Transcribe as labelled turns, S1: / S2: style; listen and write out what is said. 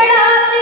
S1: ಜಡ